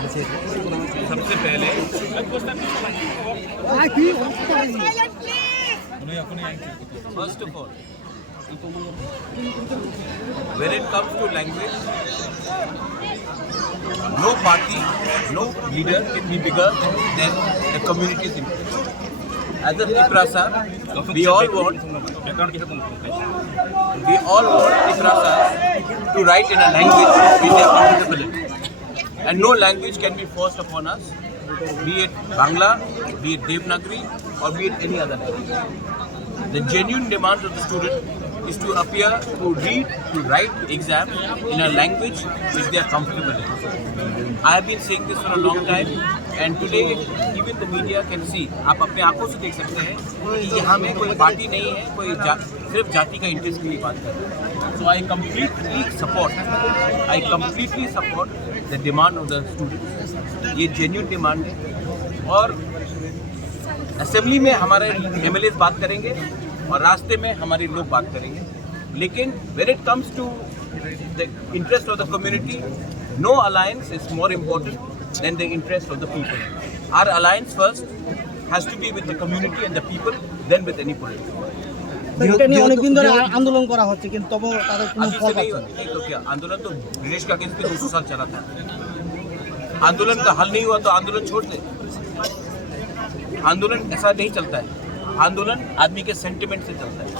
सबसे पहले first of all, when it comes to language, no party, no leader can be bigger than the community's interest. As a Tiprasa, we all want Tiprasa to write in a language which they are comfortable in. And no language can be forced upon us, be it Bangla, be it Devanagari, or be it any other language. The genuine demands of the student is to appear, to read, to write exams in a language which they are comfortable in. I have been saying this for a long time, and today even the media can see. आप अपने आंखों से देख सकते हैं कि यहाँ में कोई पार्टी नहीं है, कोई सिर्फ जाति का इंटरेस्ट की बात कर रहे हैं. So I completely support the demand of the students. ये genuine demand है, और असेंबली में हमारे MLAs बात करेंगे और रास्ते में हमारे लोग बात करेंगे. लेकिन when it comes to the interest of the community, no alliance is more important than the interest of the people. Our alliance first has to be with the community and the people, then with any political party. অনেকদিন ধরে আন্দোলন করা হচ্ছে, কিন্তু তবুও তাদের কোনো अभी ফল से नहीं, পাচ্ছে না। नहीं तो क्या, आंदोलन तो ब्रिटिश का अगेंस्ट 200 साल चला था. आंदोलन का हल नहीं हुआ तो आंदोलन छोड़ दे. आंदोलन ऐसा नहीं चलता है. आंदोलन आदमी के सेंटिमेंट से चलता है.